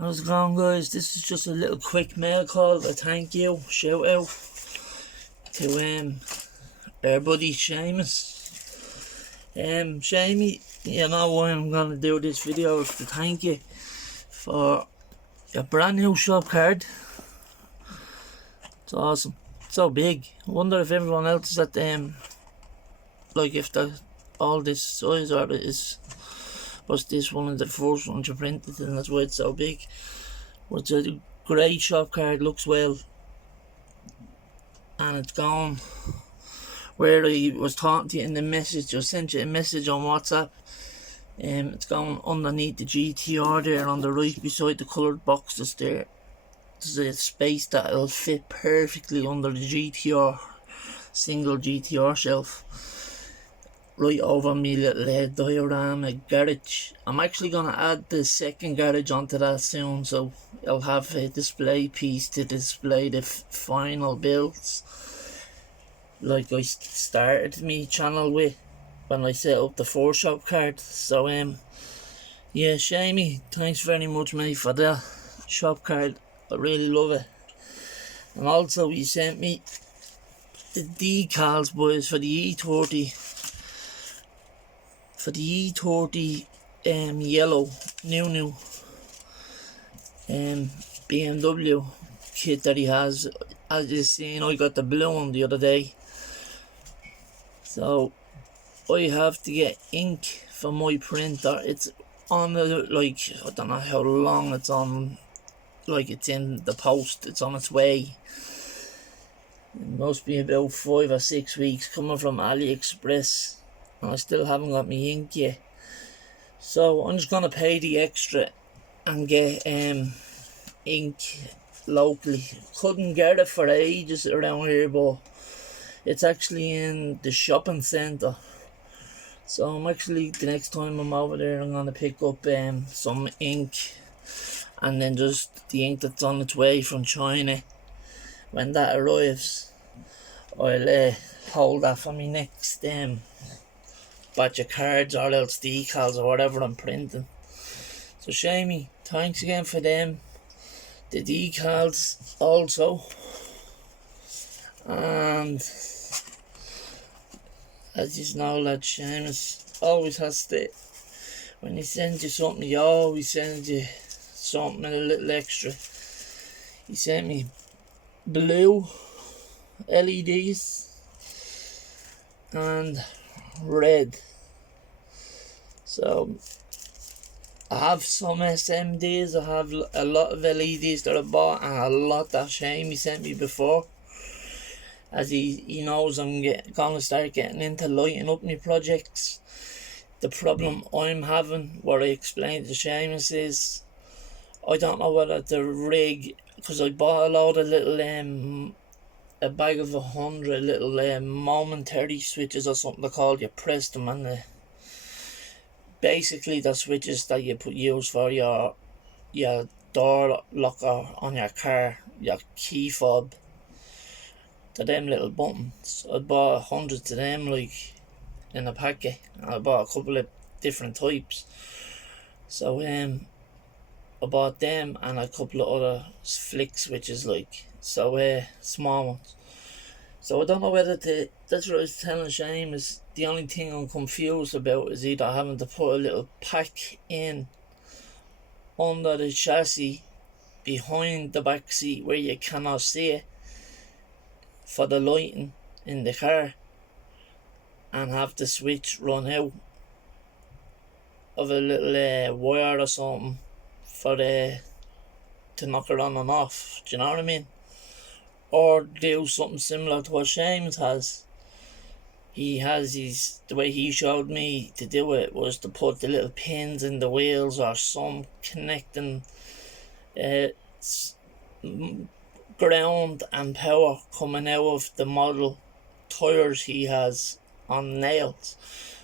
How's it going, guys? This is just a little quick mail call, a thank you, shout out to our buddy SEAMUS. Shamey, you know why I'm gonna do this video is to thank you for your brand new shop card. It's awesome. It's so big. I wonder if everyone else is at like if they're all this size, or was this one of the first ones you printed and that's why it's so big. But it's a great shop card, looks well, and it's gone where I was talking to you in the message. I sent you a message on WhatsApp. It's gone underneath the GTR there on the right beside the coloured boxes there. There's a space that'll fit perfectly under the GTR, single GTR shelf, right over me little diorama garage. I'm actually going to add the second garage onto that soon, so I'll have a display piece to display the final builds like I started me channel with when I set up the 4 shop card. So yeah, Shamey, thanks very much mate for that shop card. I really love it. And also he sent me the decals, boys, for the E30 yellow new BMW kit that he has. As you seen, I got the blue one the other day, so I have to get ink for my printer. It's on the, like, I don't know how long it's on, like it's in the post, it's on its way. It must be about 5 or 6 weeks coming from AliExpress, and I still haven't got my ink yet. So I'm just gonna pay the extra and get ink locally. Couldn't get it for ages around here, but it's actually in the shopping centre. So I'm actually, the next time I'm over there, I'm gonna pick up some ink, and then just the ink that's on its way from China. When that arrives, I'll hold that for me next batch of cards or else decals or whatever I'm printing. So Shamey, thanks again for them. The decals also. And as you know, that Seamus always has to, when he sends you something, he always sends you something a little extra. He sent me blue LEDs and red. So I have some SMDs, I have a lot of LEDs that I bought, and a lot that Shamey sent me before, as he knows I'm gonna start getting into lighting up my projects. The problem I'm having, what I explained to Seamus, is I don't know whether the rig, because I bought a load of little a bag of 100 little momentary switches or something they're called. You press them and basically the switches that you use for your door locker on your car, your key fob, to them little buttons. I bought hundreds of them, like, in a packet, and I bought a couple of different types. So I bought them and a couple of other flick switches, like, so small ones. So I don't know whether to, that's what I was telling Shane, is the only thing I'm confused about is either having to put a little pack in under the chassis behind the back seat where you cannot see it for the lighting in the car, and have the switch run out of a little wire or something for to knock it on and off. Do you know what I mean? Or do something similar to what Seamus has. He has the way he showed me to do it was to put the little pins in the wheels or some connecting ground and power coming out of the model tires he has on nails.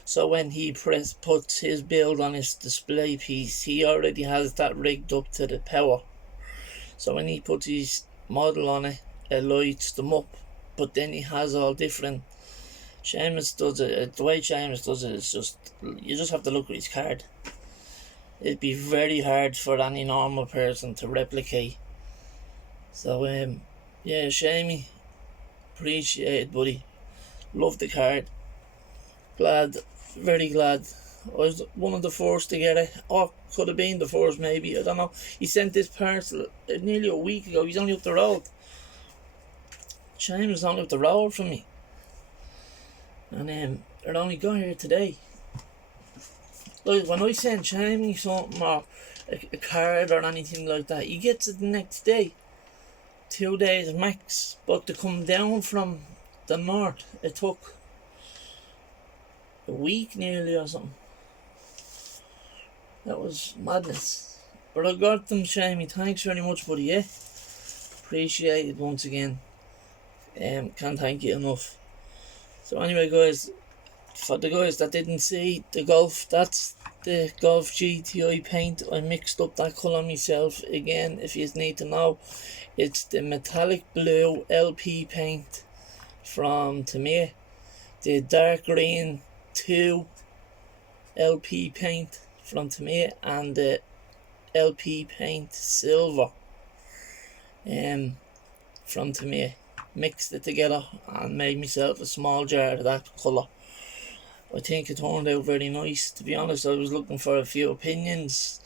So when he puts his build on his display piece, he already has that rigged up to the power. So when he puts his model on it, it lights them up. But then he has all different. Seamus does it, the way Seamus does it is just, you just have to look at his card. it'd be very hard for any normal person to replicate. So yeah, Shamey, appreciate it, buddy. Love the card. Glad, very glad. I was one of the first to get it, or could have been the first maybe, I don't know. He sent this parcel nearly a week ago. He's only up the road. Shame is only up the road from me. And it only got here today. Like when I send Shamey something or a card or anything like that, he gets it the next day. 2 days max. But to come down from the north, it took a week nearly or something. That was madness. But I got them, Shamey. Thanks very much, buddy, yeah? Appreciate it once again. Can't thank you enough. So anyway, guys, for the guys that didn't see the Golf, that's the Golf GTI paint. I mixed up that colour myself again, if you need to know. It's the metallic blue LP paint from Tamiya. The dark green 2 LP paint from Tamiya, and the LP paint silver from Tamiya. Mixed it together and made myself a small jar of that colour. I think it turned out very nice. To be honest, I was looking for a few opinions.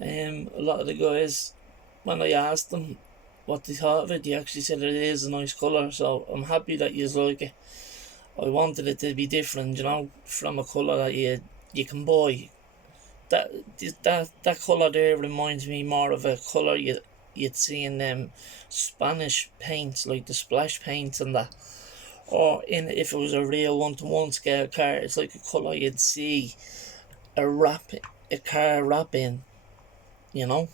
A lot of the guys, when I asked them what they thought of it, they actually said it is a nice colour, so I'm happy that you like it. I wanted it to be different, you know, from a colour that you can buy. That colour there reminds me more of a colour you'd see in them Spanish paints, like the splash paints and that. Or if it was a real 1-to-1 scale car, it's like a colour you'd see a car wrap in, you know.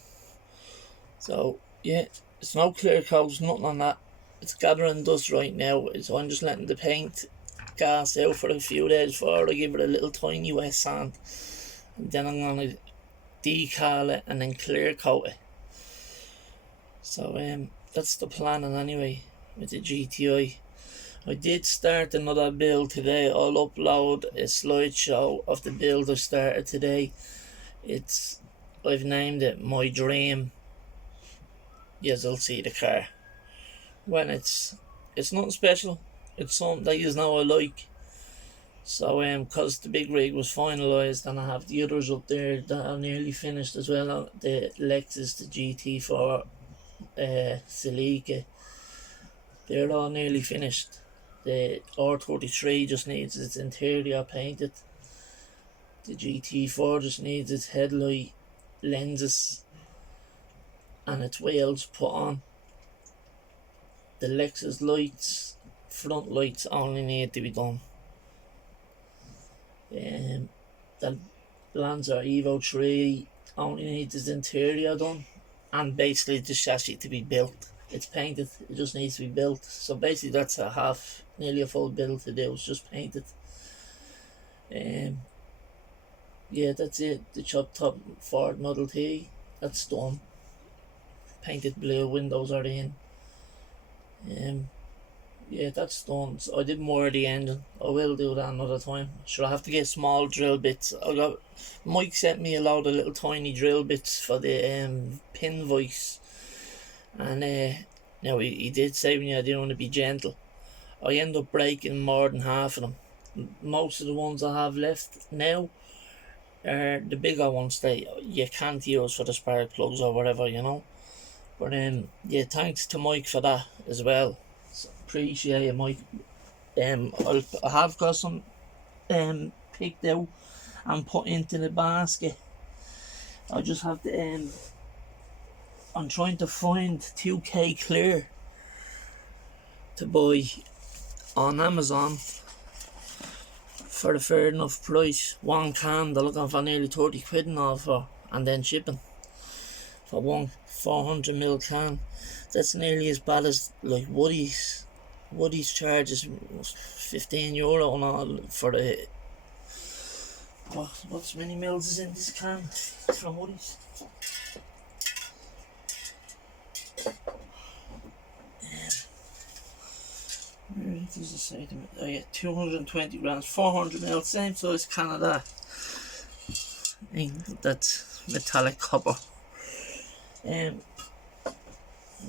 So yeah, it's no clear coats, nothing on that. It's gathering dust right now, so I'm just letting the paint gas out for a few days before I give it a little tiny wet sand, and then I'm gonna decal it and then clear coat it. So that's the planning anyway with the GTI. I did start another build today. I'll upload a slideshow of the build I started today. I've named it My Dream. Yes, I'll see the car. When it's nothing special. It's something that you know I like. So cause the big rig was finalised, and I have the others up there that are nearly finished as well. The Lexus, the GT4, Celica, they're all nearly finished. The R33 just needs its interior painted. The GT4 just needs its headlight, lenses and its wheels put on. The Lexus lights, front lights, only need to be done. The Lancer Evo 3 only needs its interior done, and basically the chassis to be built. It's painted, it just needs to be built. So basically that's nearly a full build to do. It's just painted. Yeah, that's it. The chop top Ford Model T, that's done. Painted blue, windows are in. Yeah, that's done. So I did more of the engine. I will do that another time. Sure, I have to get small drill bits. Mike sent me a load of little tiny drill bits for the pin voice. And now he did say to me I didn't want to be gentle. I end up breaking more than half of them. Most of the ones I have left now are the bigger ones that you can't use for the spark plugs or whatever, you know. But yeah, thanks to Mike for that as well. So, appreciate it, Mike. I have got some picked out and put into the basket. I just have to I'm trying to find 2K clear to buy on Amazon for a fair enough price. One can they're looking for nearly 30 quid now for, and then shipping for one 400ml can. That's nearly as bad as like Woody's. Woody's charges €15 and all for the what's many mils is in this can from Woody's. Where does it say to me? Oh yeah, 220 grams, 400ml, same size can of that. That's metallic copper.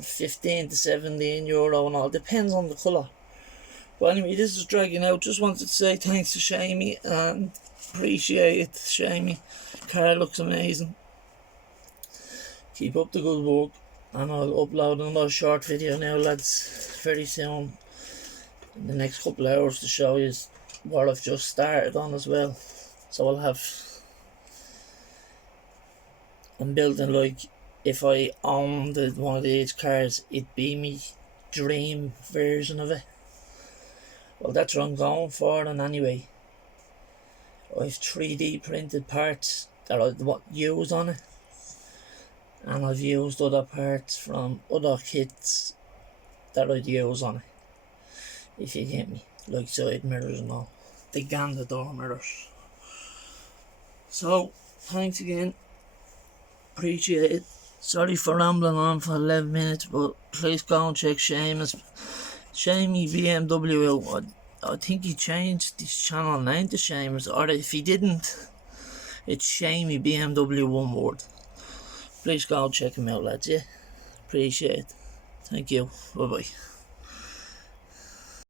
15 to 17 euro and all, depends on the colour. But anyway, this is dragging out. Just wanted to say thanks to Shamey and appreciate it, Shamey. Car looks amazing. Keep up the good work, and I'll upload another short video now, lads, very soon, in the next couple of hours, to show you what I've just started on as well. So I'm building, like, if I owned one of these cars, it'd be me dream version of it. Well, that's what I'm going for. And anyway, I've 3D printed parts that I'd use on it, and I've used other parts from other kits that I'd use on it, if you get me, like side mirrors and all, the gander door mirrors. So thanks again, appreciate it. Sorry for rambling on for 11 minutes, but please go and check SEAMYBMW. I think he changed his channel name to SEAMUS, or if he didn't, it's SEAMYBMW, one word. Please go and check him out, lads, yeah? Appreciate it. Thank you. Bye bye.